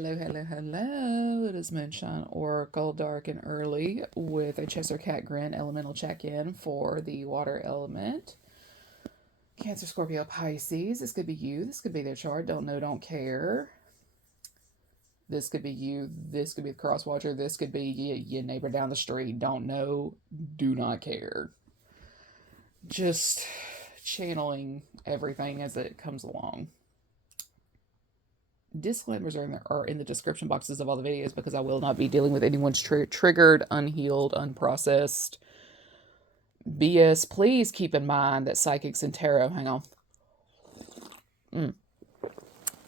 Hello, hello, hello. It is Moonshine Oracle, dark and early, with a Cheshire Cat Grin elemental check in for the water element. Cancer, Scorpio, Pisces. This could be you. This could be their chart. Don't know, don't care. This could be you. This could be the cross watcher. This could be your neighbor down the street. Don't know, do not care. Just channeling everything as it comes along. Disclaimers are in the description boxes of all the videos because I will not be dealing with anyone's triggered, unhealed, unprocessed BS. Please keep in mind that psychics and tarot, hang on.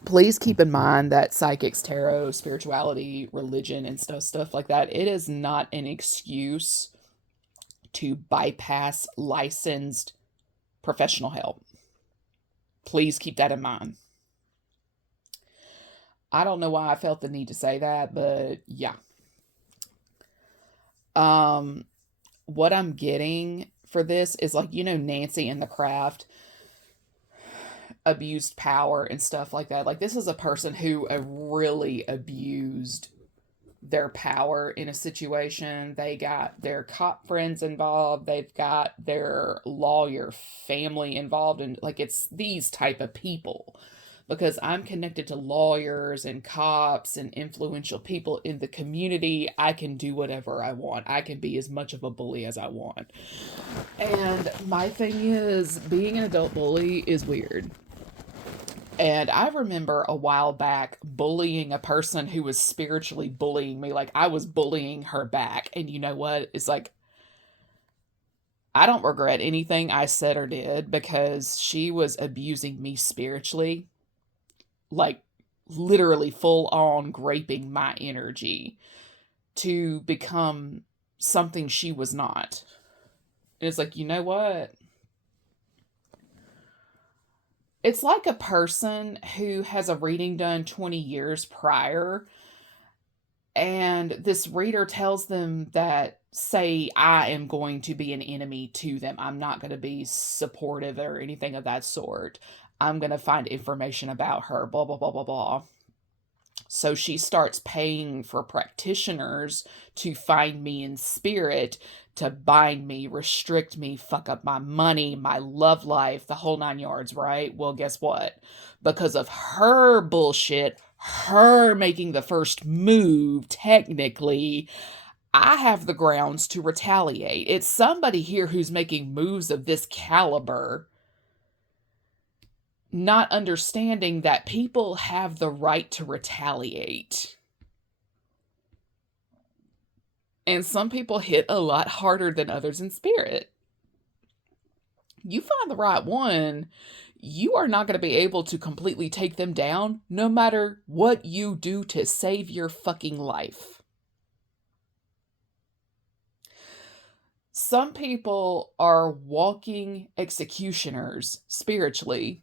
Please keep in mind that psychics, tarot, spirituality, religion, and stuff like that, it is not an excuse to bypass licensed professional help. Please keep that in mind. I don't know why I felt the need to say that, but yeah. What I'm getting for this is like, Nancy in The Craft abused power and stuff like that. Like, this is a person who really abused their power in a situation. They got their cop friends involved. They've got their lawyer family involved, and like, it's these type of people. Because I'm connected to lawyers and cops and influential people in the community, I can do whatever I want. I can be as much of a bully as I want. And my thing is, being an adult bully is weird. And I remember a while back bullying a person who was spiritually bullying me. Like, I was bullying her back. And you know what? It's like, I don't regret anything I said or did because she was abusing me spiritually. Like, literally full on graping my energy to become something she was not. And it's like, you know what? It's like a person who has a reading done 20 years prior, and this reader tells them that, say, I am going to be an enemy to them. I'm not going to be supportive or anything of that sort. I'm going to find information about her, blah, blah, blah, blah, blah. So she starts paying for practitioners to find me in spirit, to bind me, restrict me, fuck up my money, my love life, the whole 9 yards, right? Well, guess what? Because of her bullshit, her making the first move, technically, I have the grounds to retaliate. It's somebody here who's making moves of this caliber, not understanding that people have the right to retaliate. And some people hit a lot harder than others in spirit. You find the right one, you are not going to be able to completely take them down, no matter what you do to save your fucking life. Some people are walking executioners spiritually,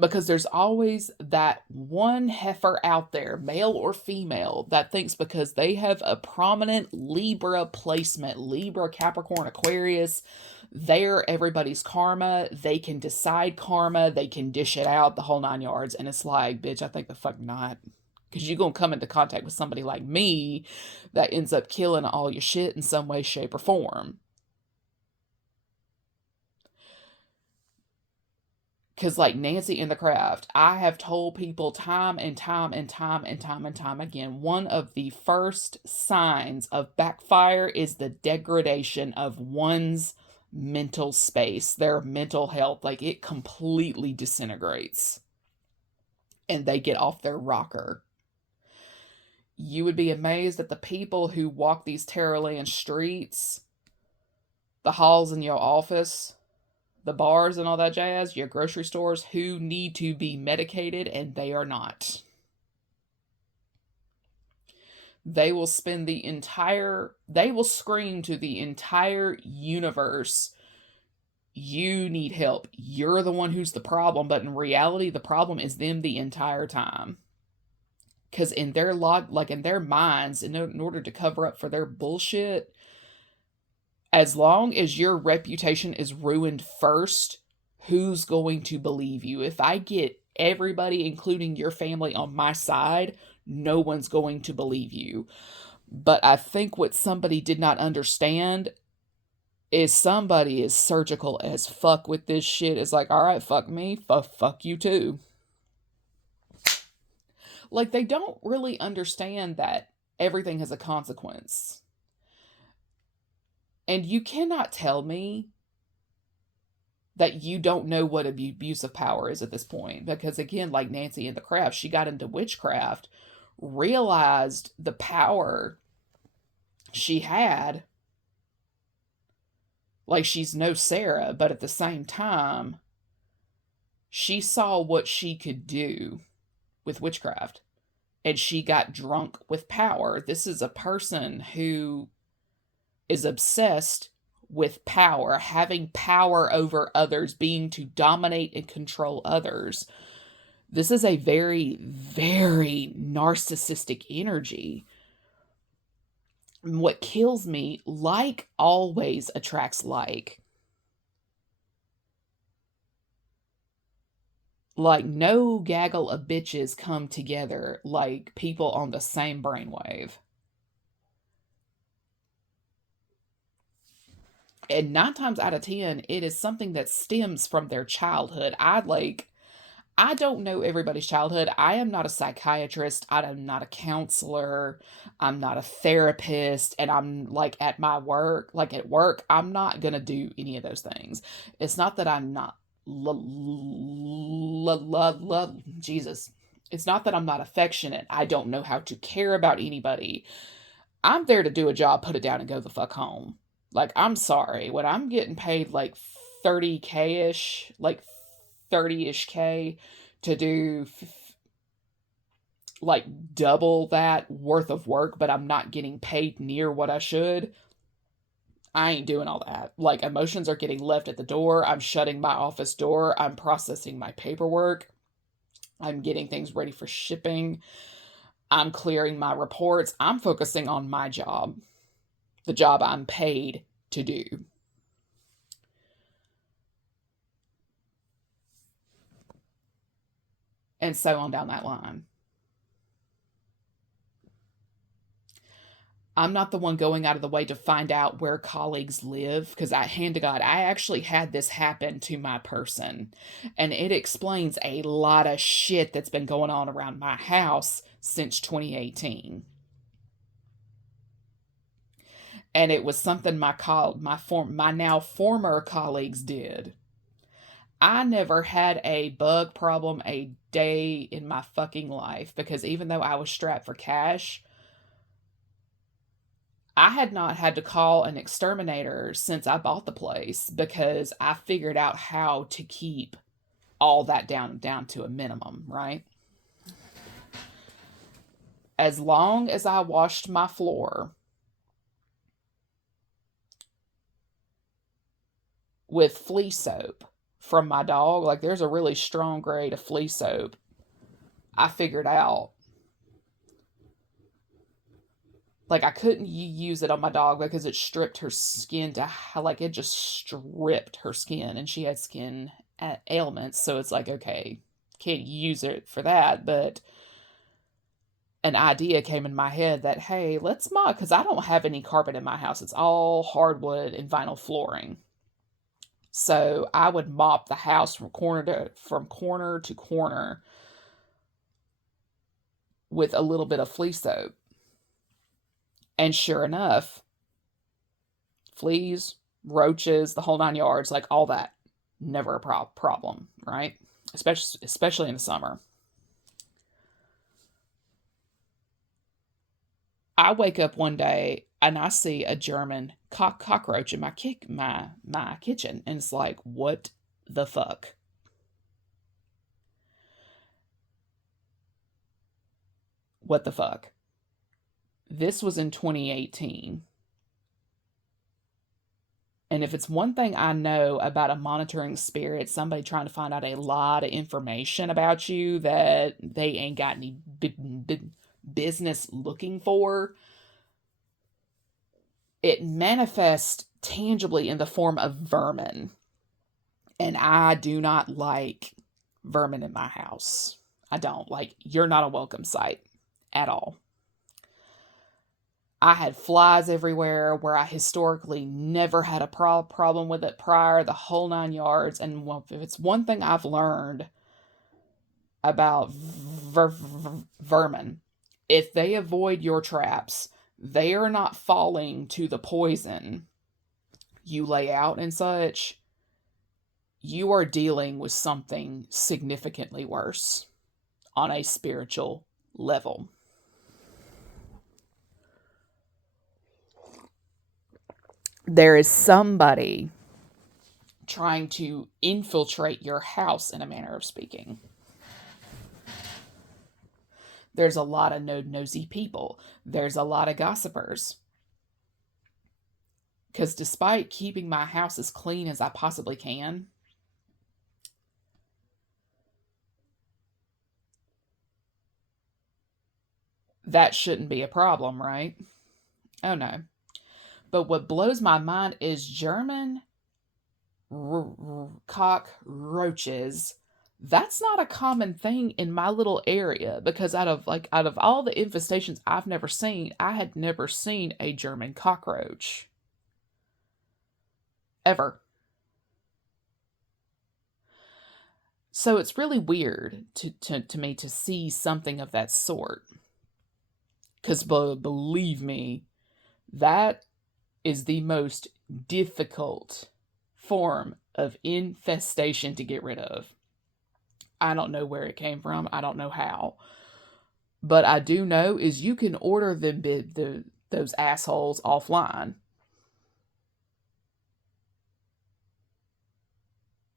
because there's always that one heifer out there, male or female, that thinks because they have a prominent Libra placement, Libra, Capricorn, Aquarius, they're everybody's karma. They can decide karma. They can dish it out, the whole 9 yards. And it's like, bitch, I think the fuck not. Because you're going to come into contact with somebody like me that ends up killing all your shit in some way, shape, or form. Because like Nancy in The Craft, I have told people time and time and time and time and time again, one of the first signs of backfire is the degradation of one's mental space, their mental health. Like, it completely disintegrates. And they get off their rocker. You would be amazed at the people who walk these Terraland streets, the halls in your office, the bars and all that jazz, your grocery stores, who need to be medicated and they are not. They will scream to the entire universe, you need help. You're the one who's the problem. But in reality, the problem is them the entire time. Because in their in their minds, in order to cover up for their bullshit, as long as your reputation is ruined first, who's going to believe you? If I get everybody, including your family, on my side, no one's going to believe you. But I think what somebody did not understand is somebody is surgical as fuck with this shit. It's like, all right, fuck me, fuck you too. Like, they don't really understand that everything has a consequence. And you cannot tell me that you don't know what abuse of power is at this point. Because again, like Nancy in the craft, she got into witchcraft, realized the power she had. Like, she's no Sarah, but at the same time, she saw what she could do with witchcraft. And she got drunk with power. This is a person who is obsessed with power, having power over others, being to dominate and control others. This is a very, very narcissistic energy. What kills me, like always attracts like. Like, no gaggle of bitches come together like people on the same brainwave. And 9 times out of 10, it is something that stems from their childhood. I don't know everybody's childhood. I am not a psychiatrist. I am not a counselor. I'm not a therapist. And I'm like at work, I'm not going to do any of those things. It's not that I'm not, Jesus. It's not that I'm not affectionate. I don't know how to care about anybody. I'm there to do a job, put it down, and go the fuck home. Like, I'm sorry. When I'm getting paid like 30K-ish, like 30-ish K to do like double that worth of work, but I'm not getting paid near what I should, I ain't doing all that. Like, emotions are getting left at the door. I'm shutting my office door. I'm processing my paperwork. I'm getting things ready for shipping. I'm clearing my reports. I'm focusing on my job, the job I'm paid to do. And so on down that line. I'm not the one going out of the way to find out where colleagues live, because hand to God, I actually had this happen to my person. And it explains a lot of shit that's been going on around my house since 2018. And it was something my now former colleagues did. I never had a bug problem a day in my fucking life, because even though I was strapped for cash, I had not had to call an exterminator since I bought the place, because I figured out how to keep all that down to a minimum, right? As long as I washed my floor with flea soap from my dog, like there's a really strong grade of flea soap, I figured out, like, I couldn't use it on my dog because it stripped her skin to, like, it just stripped her skin, and she had skin ailments, so it's like, okay, can't use it for that. But an idea came in my head that, hey, let's mop, because I don't have any carpet in my house. It's all hardwood and vinyl flooring. So I would mop the house from corner to corner with a little bit of flea soap. And sure enough, fleas, roaches, the whole 9 yards, like all that, never a problem, right? Especially in the summer. I wake up one day and I see a German cockroach in my kitchen, and it's like, what the fuck? What the fuck? This was in 2018. And if it's one thing I know about a monitoring spirit, somebody trying to find out a lot of information about you that they ain't got any business looking for, it manifests tangibly in the form of vermin. And I do not like vermin in my house. I don't. Like, you're not a welcome sight at all. I had flies everywhere where I historically never had a problem with it prior, the whole 9 yards. And if it's one thing I've learned about vermin, if they avoid your traps, they are not falling to the poison you lay out and such. You are dealing with something significantly worse on a spiritual level. There is somebody trying to infiltrate your house, in a manner of speaking. There's a lot of nosy people. There's a lot of gossipers. Because despite keeping my house as clean as I possibly can, that shouldn't be a problem, right? Oh no. But what blows my mind is German cockroaches. That's not a common thing in my little area, because out of all the infestations I've never seen, I had never seen a German cockroach. Ever. So it's really weird to me to see something of that sort. Because believe me, that is the most difficult form of infestation to get rid of. I don't know where it came from. I don't know how. But I do know is you can order those assholes offline.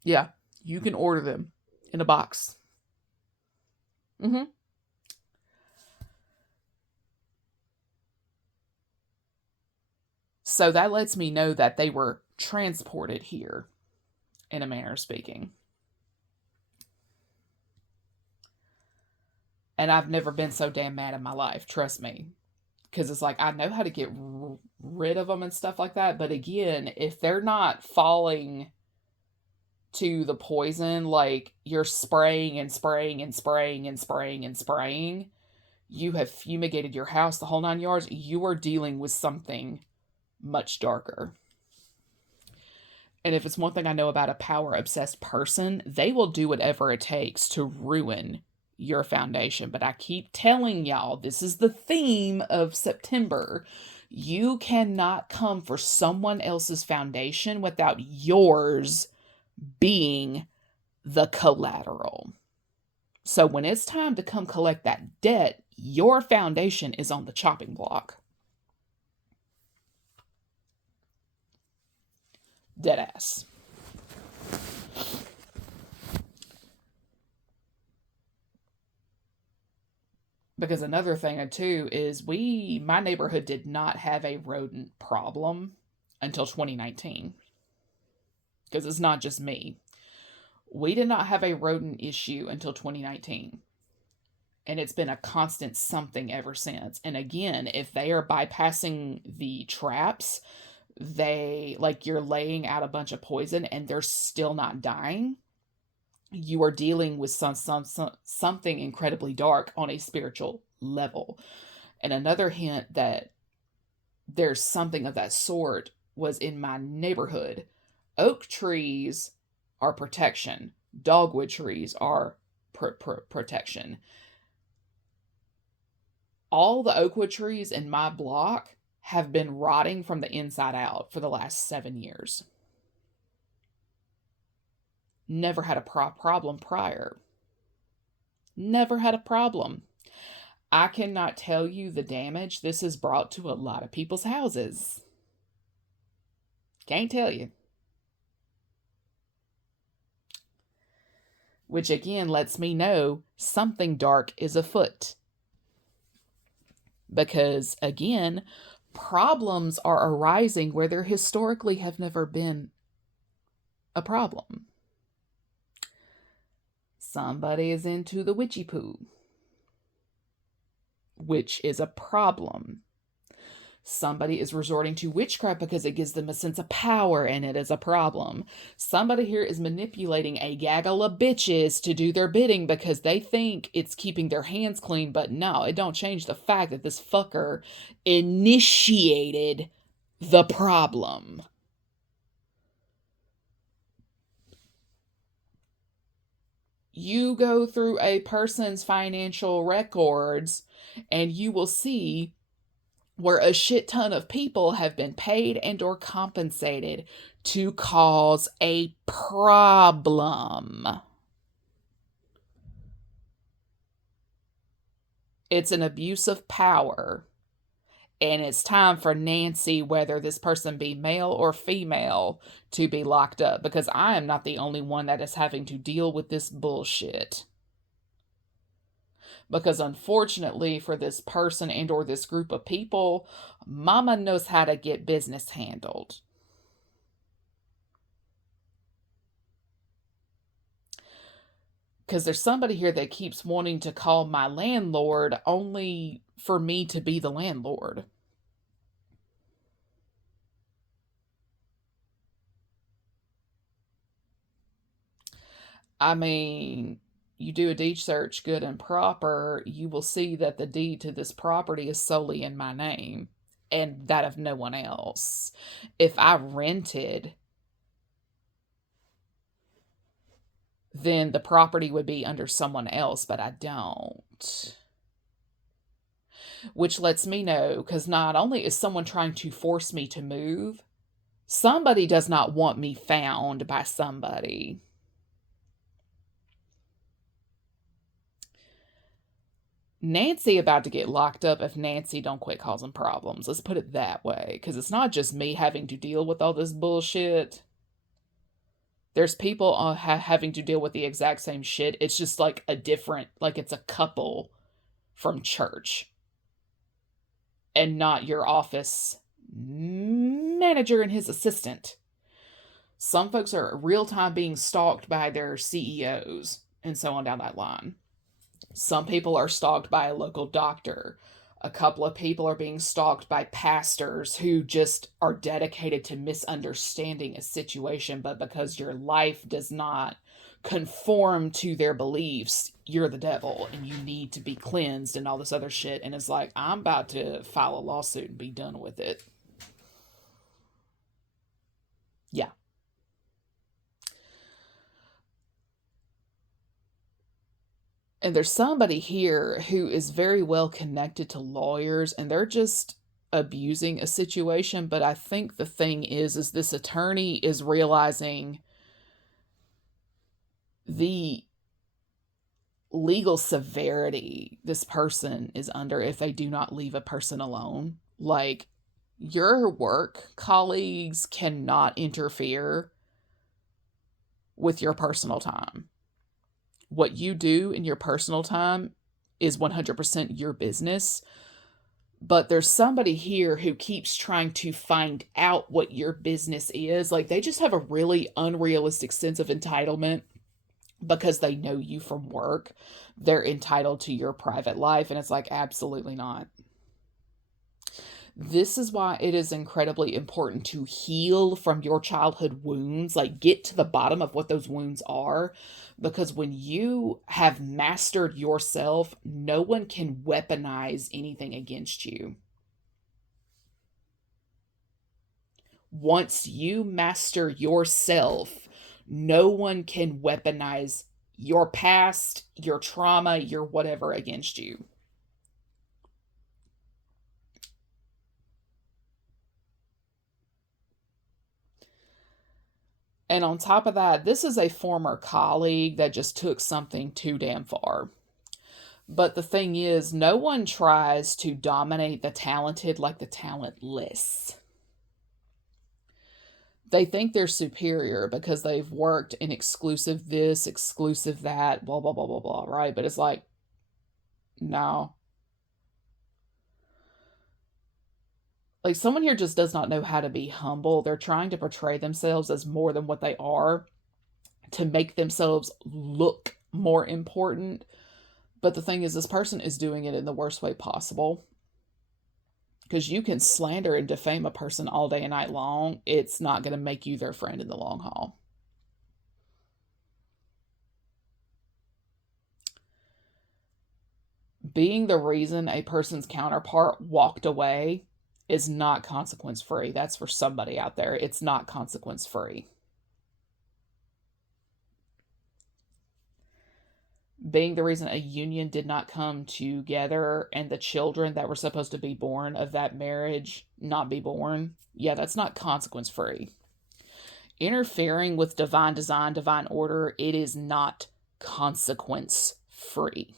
Yeah, you can order them in a box. Mm-hmm. So that lets me know that they were transported here, in a manner of speaking. And I've never been so damn mad in my life, trust me. Because it's like, I know how to get rid of them and stuff like that. But again, if they're not falling to the poison, like you're spraying and spraying and spraying and spraying and spraying, you have fumigated your house the whole 9 yards, you are dealing with something much darker. And if it's one thing I know about a power-obsessed person, they will do whatever it takes to ruin your foundation. But I keep telling y'all, this is the theme of September. You cannot come for someone else's foundation without yours being the collateral. So when it's time to come collect that debt, your foundation is on the chopping block. Deadass. Because another thing too is my neighborhood did not have a rodent problem until 2019. Because it's not just me. We did not have a rodent issue until 2019. And it's been a constant something ever since. And again, if they are bypassing the traps, you're laying out a bunch of poison and they're still not dying, you are dealing with something incredibly dark on a spiritual level. And another hint that there's something of that sort was in my neighborhood. Oak trees are protection. Dogwood trees are protection. All the oakwood trees in my block have been rotting from the inside out for the last 7 years. Never had a problem prior. Never had a problem. I cannot tell you the damage this has brought to a lot of people's houses. Can't tell you. Which again lets me know something dark is afoot. Because again, problems are arising where there historically have never been a problem. Somebody is into the witchy poo, which is a problem. Somebody is resorting to witchcraft because it gives them a sense of power and it is a problem. Somebody here is manipulating a gaggle of bitches to do their bidding because they think it's keeping their hands clean, but no, it don't change the fact that this fucker initiated the problem. You go through a person's financial records and you will see where a shit ton of people have been paid and or compensated to cause a problem. It's an abuse of power. And it's time for Nancy, whether this person be male or female, to be locked up, because I am not the only one that is having to deal with this bullshit. Because unfortunately for this person and or this group of people, mama knows how to get business handled. Because there's somebody here that keeps wanting to call my landlord only for me to be the landlord. I mean, you do a deed search good and proper, you will see that the deed to this property is solely in my name and that of no one else. If I rented, then the property would be under someone else, but I don't. Which lets me know, because not only is someone trying to force me to move, somebody does not want me found by somebody. Nancy about to get locked up if Nancy don't quit causing problems. Let's put it that way. Because it's not just me having to deal with all this bullshit. There's people having to deal with the exact same shit. It's just like a different, like it's a couple from church. And not your office manager and his assistant. Some folks are real time being stalked by their CEOs and so on down that line. Some people are stalked by a local doctor. A couple of people are being stalked by pastors who just are dedicated to misunderstanding a situation, but because your life does not conform to their beliefs, you're the devil and you need to be cleansed and all this other shit. And it's like, I'm about to file a lawsuit and be done with it. Yeah. And there's somebody here who is very well connected to lawyers and they're just abusing a situation. But I think the thing is this attorney is realizing the legal severity this person is under if they do not leave a person alone. Like, your work colleagues cannot interfere with your personal time. What you do in your personal time is 100% your business. But there's somebody here who keeps trying to find out what your business is. Like, they just have a really unrealistic sense of entitlement because they know you from work. They're entitled to your private life. And it's like, absolutely not. This is why it is incredibly important to heal from your childhood wounds, like get to the bottom of what those wounds are, because when you have mastered yourself, no one can weaponize anything against you. Once you master yourself, no one can weaponize your past, your trauma, your whatever against you. And on top of that, this is a former colleague that just took something too damn far. But the thing is, no one tries to dominate the talented like the talentless. They think they're superior because they've worked in exclusive this, exclusive that, blah, blah, blah, blah, blah, right? But it's like, no. Like, someone here just does not know how to be humble. They're trying to portray themselves as more than what they are to make themselves look more important. But the thing is, this person is doing it in the worst way possible. Because you can slander and defame a person all day and night long. It's not going to make you their friend in the long haul. Being the reason a person's counterpart walked away is not consequence free. That's for somebody out there. It's not consequence free. Being the reason a union did not come together and the children that were supposed to be born of that marriage not be born, yeah, that's not consequence free. Interfering with divine design, divine order, it is not consequence free.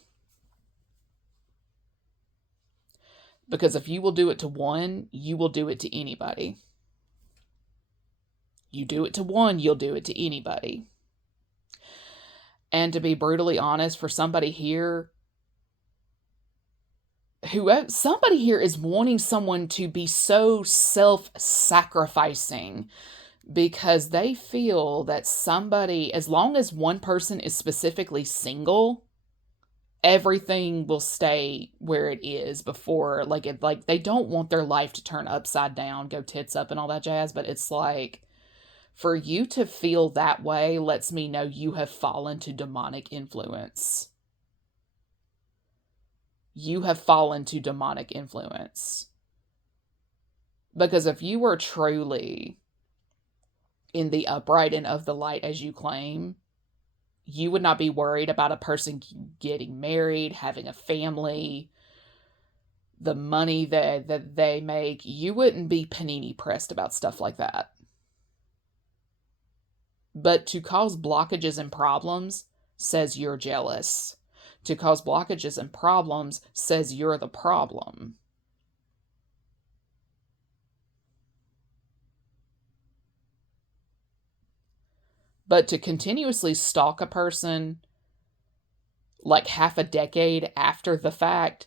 Because if you will do it to one, you will do it to anybody. You do it to one, you'll do it to anybody. And to be brutally honest, for somebody here, somebody here is wanting someone to be so self-sacrificing because they feel that somebody, as long as one person is specifically single, everything will stay where it is before, like they don't want their life to turn upside down, go tits up and all that jazz, but it's like, for you to feel that way lets me know you have fallen to demonic influence. You have fallen to demonic influence. Because if you were truly in the upright and of the light as you claim, you would not be worried about a person getting married, having a family, the money that they make. You wouldn't be panini pressed about stuff like that. But to cause blockages and problems says you're jealous. To cause blockages and problems says you're the problem. But to continuously stalk a person like half a decade after the fact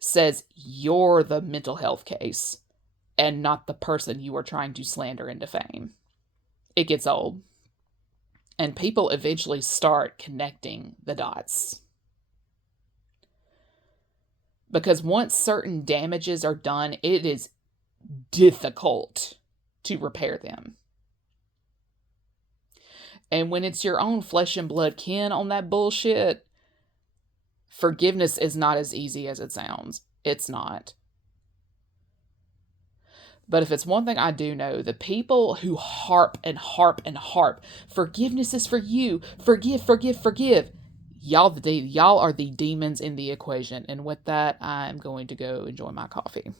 says you're the mental health case and not the person you are trying to slander and defame. It gets old. And people eventually start connecting the dots. Because once certain damages are done, it is difficult to repair them. And when it's your own flesh and blood kin on that bullshit, forgiveness is not as easy as it sounds. It's not. But if it's one thing I do know, the people who harp and harp and harp, forgiveness is for you, forgive, forgive, forgive. Y'all are the demons in the equation. And with that, I'm going to go enjoy my coffee.